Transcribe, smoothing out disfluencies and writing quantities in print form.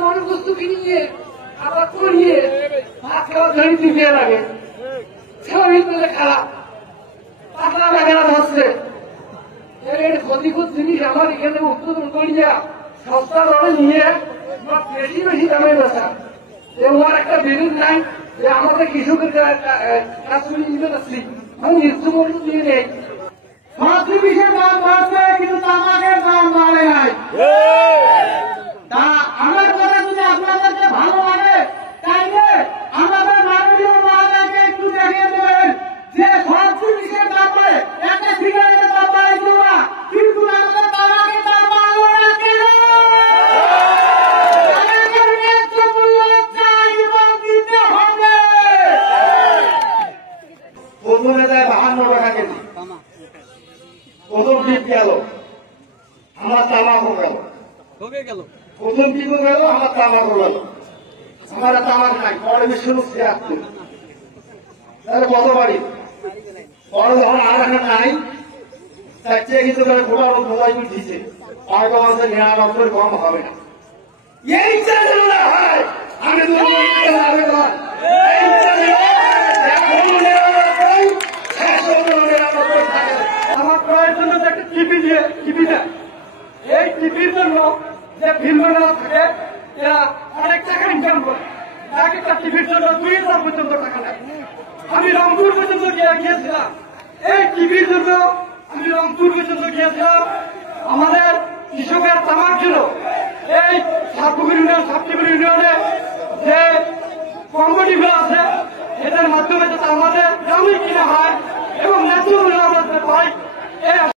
মনের বস্তু কিনিয়ে আবার করিয়ে ভাত খাওয়ার জন্য দিয়ে লাগে শরীর পেলে খারাপ পাতলা লাগেনা ধরছে ক্ষতিকর জিনিস আমার এখানে উৎপাদন করিয়া সস্তা দরে নিয়ে বেশি বেশি দামে বেচা ওর একটা বিরোধ নাই যে আমাদের কৃষকের কাজ করে নিতে পারছি আমি নির্দিষ্ট দিয়ে নেই সব জিনিসের দাম বাড়ছে কিন্তু তামাকের দাম বাড়ে নাই। তা আমার কথা যদি আপনাদেরকে ভালো লাগে তাইলে আমাদের মাননীয় মহোদয়কে একটু দেখিয়ে দেবেন যে সব জিনিসের দাম বাড়ে একটা সিগারেটের দাম বাড়াইছো না কিন্তু আমাদের তামাকের দাম বাড়াবো না কেন? প্রথমে যায় 52 টাকা কেজি প্রথম টিপ গেল আমার তামাকও গেল প্রথম টিপও গেল আমার তামাকও গেল আমার তামাক নাই পরে বেশি হচ্ছে আসছে তাহলে কত বাড়ি পরে যখন আর এখন নাই তার চেয়ে কিন্তু গোটা মোবাইল দিচ্ছে পাঁচটা মাসে 99 কম হবে না এই চাইলে হয় আমি আমার ক্রয়ের জন্য যে একটা টিভি দেয় এই টিভির জন্য যে ফিল্ম থাকে এরা অনেক টাকা ইনকাম করে এক একটা টিভির জন্য 2,000 পর্যন্ত টাকা নেয়। আমি রংপুর পর্যন্ত গিয়েছিলাম এই টিভির জন্য আমি রংপুর পর্যন্ত গিয়েছিলাম আমাদের কৃষকের তামাক ছিল এই সাতপুকুর ইউনিয়নে যে কোম্পানিগুলো আছে এদের মাধ্যমে যাতে আমাদের জমি কিনা হয় এবং ন্যায্য মূল্য আমরা পাই